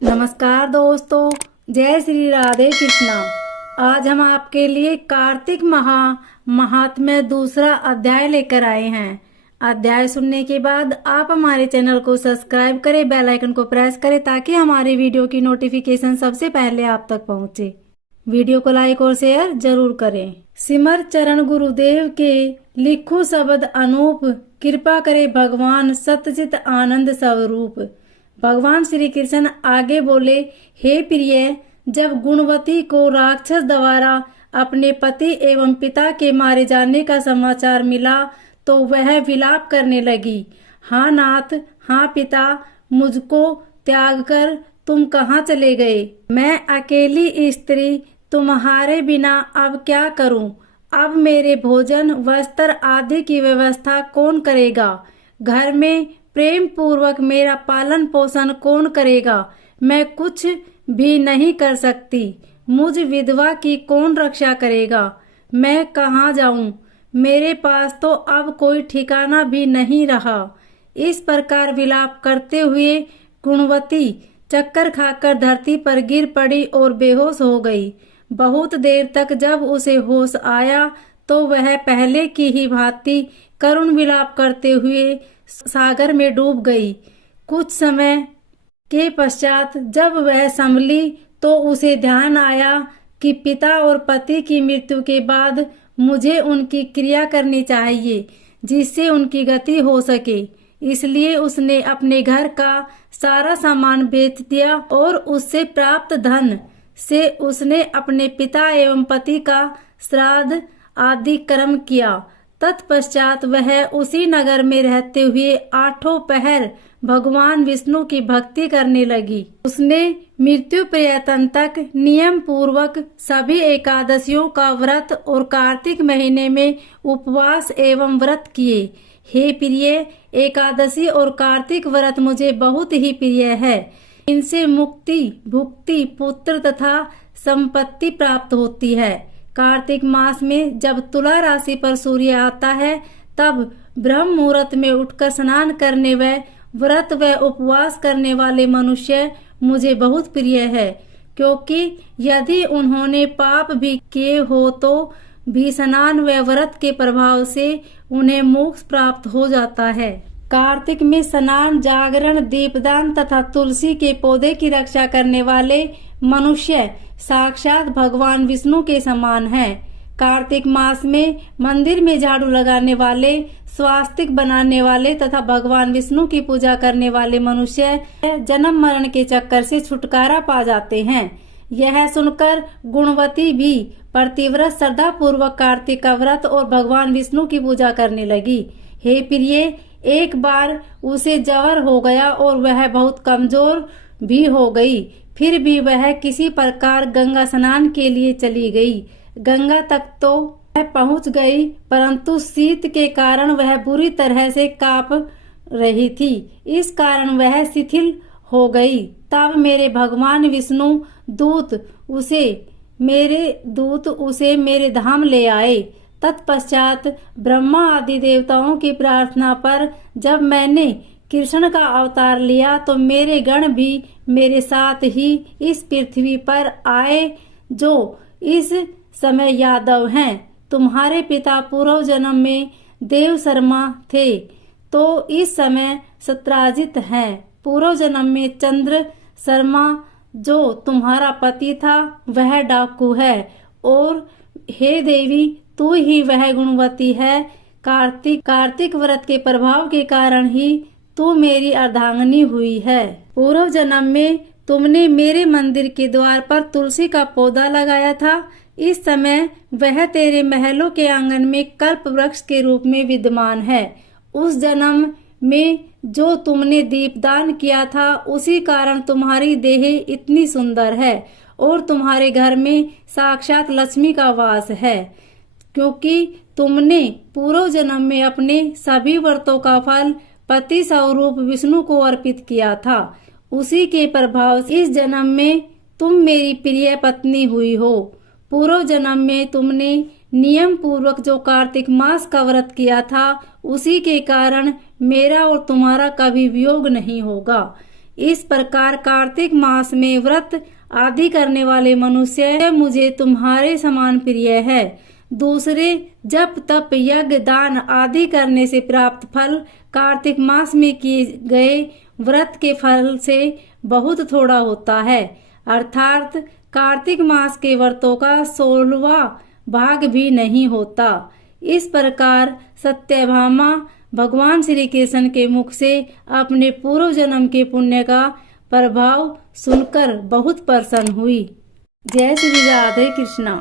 नमस्कार दोस्तों, जय श्री राधे कृष्णा। आज हम आपके लिए कार्तिक महात्म्य दूसरा अध्याय लेकर आए हैं। अध्याय सुनने के बाद आप हमारे चैनल को सब्सक्राइब करें, बेल आइकन को प्रेस करें ताकि हमारी वीडियो की नोटिफिकेशन सबसे पहले आप तक पहुंचे। वीडियो को लाइक और शेयर जरूर करें। सिमर चरण गुरुदेव के लिखो शब्द अनूप, कृपा करे भगवान सतचित आनंद स्वरूप। भगवान श्री कृष्ण आगे बोले, हे प्रिय, जब गुणवती को राक्षस द्वारा अपने पति एवं पिता के मारे जाने का समाचार मिला तो वह विलाप करने लगी। हाँ नाथ, हाँ पिता, मुझको त्याग कर तुम कहाँ चले गए? मैं अकेली स्त्री तुम्हारे बिना अब क्या करूं? अब मेरे भोजन वस्त्र आदि की व्यवस्था कौन करेगा? घर में प्रेम पूर्वक मेरा पालन पोषण कौन करेगा? मैं कुछ भी नहीं कर सकती। मुझ विधवा की कौन रक्षा करेगा? मैं कहाँ जाऊं? मेरे पास तो अब कोई ठिकाना भी नहीं रहा। इस प्रकार विलाप करते हुए गुणवती चक्कर खाकर धरती पर गिर पड़ी और बेहोश हो गई। बहुत देर तक जब उसे होश आया तो वह पहले की ही भांति करुण विलाप करते हुए सागर में डूब गई। कुछ समय के पश्चात जब वह संभली तो उसे ध्यान आया कि पिता और पति की मृत्यु के बाद मुझे उनकी क्रिया करनी चाहिए जिससे उनकी गति हो सके। इसलिए उसने अपने घर का सारा सामान बेच दिया और उससे प्राप्त धन से उसने अपने पिता एवं पति का श्राद्ध आदि कर्म किया। तत्पश्चात वह उसी नगर में रहते हुए 8 पहर भगवान विष्णु की भक्ति करने लगी। उसने मृत्यु पर्यंत तक नियम पूर्वक सभी एकादशियों का व्रत और कार्तिक महीने में उपवास एवं व्रत किए। हे प्रिय, एकादशी और कार्तिक व्रत मुझे बहुत ही प्रिय है। इनसे मुक्ति, भुक्ति, पुत्र तथा संपत्ति प्राप्त होती है। कार्तिक मास में जब तुला राशि पर सूर्य आता है तब ब्रह्म मुहूर्त में उठकर स्नान करने व व्रत व उपवास करने वाले मनुष्य मुझे बहुत प्रिय है, क्योंकि यदि उन्होंने पाप भी किए हो तो भी स्नान व व्रत के प्रभाव से उन्हें मोक्ष प्राप्त हो जाता है। कार्तिक में स्नान, जागरण, दीपदान तथा तुलसी के पौधे की रक्षा करने वाले मनुष्य साक्षात भगवान विष्णु के समान है। कार्तिक मास में मंदिर में झाड़ू लगाने वाले, स्वास्तिक बनाने वाले तथा भगवान विष्णु की पूजा करने वाले मनुष्य जन्म मरण के चक्कर से छुटकारा पा जाते हैं। यह सुनकर गुणवती भी प्रतिव्रत श्रद्धा पूर्वक कार्तिक का व्रत और भगवान विष्णु की पूजा करने लगी। हे प्रिय, एक बार उसे जवर हो गया और वह बहुत कमजोर भी हो गई। फिर भी वह किसी प्रकार गंगा स्नान के लिए चली गई। गंगा तक तो वह पहुंच गई, परंतु शीत के कारण वह बुरी तरह से कांप रही थी। इस कारण वह शिथिल हो गई। तब मेरे भगवान विष्णु दूत उसे मेरे धाम ले आए। तत्पश्चात ब्रह्मा आदि देवताओं की प्रार्थना पर जब मैंने कृष्ण का अवतार लिया तो मेरे गण भी मेरे साथ ही इस पृथ्वी पर आए, जो इस समय यादव हैं। तुम्हारे पिता पूर्व जन्म में देव शर्मा थे तो इस समय सत्राजित हैं। पूर्व जन्म में चंद्र शर्मा जो तुम्हारा पति था वह डाकू है, और हे देवी, तू ही वह गुणवती है। कार्तिक व्रत के प्रभाव के कारण ही तू मेरी अर्धांगिनी हुई है। पूर्व जन्म में तुमने मेरे मंदिर के द्वार पर तुलसी का पौधा लगाया था। इस समय वह तेरे महलों के आंगन में कल्प वृक्ष के रूप में विद्यमान है। उस जन्म में जो तुमने दीपदान किया था उसी कारण तुम्हारी देह इतनी सुंदर है और तुम्हारे घर में साक्षात लक्ष्मी का वास है, क्योंकि तुमने पूर्व जन्म में अपने सभी व्रतों का फल पति स्वरूप विष्णु को अर्पित किया था। उसी के प्रभाव से इस जन्म में तुम मेरी प्रिय पत्नी हुई हो। पूर्व जन्म में तुमने नियम पूर्वक जो कार्तिक मास का व्रत किया था उसी के कारण मेरा और तुम्हारा कभी वियोग नहीं होगा। इस प्रकार कार्तिक मास में व्रत आदि करने वाले मनुष्य मुझे तुम्हारे समान प्रिय है। दूसरे जप तप यज्ञ दान आदि करने से प्राप्त फल कार्तिक मास में किए गए व्रत के फल से बहुत थोड़ा होता है, अर्थात कार्तिक मास के व्रतों का 16वां भाग भी नहीं होता। इस प्रकार सत्यभामा भगवान श्री कृष्ण के मुख से अपने पूर्व जन्म के पुण्य का प्रभाव सुनकर बहुत प्रसन्न हुई। जय श्री राधे कृष्णा।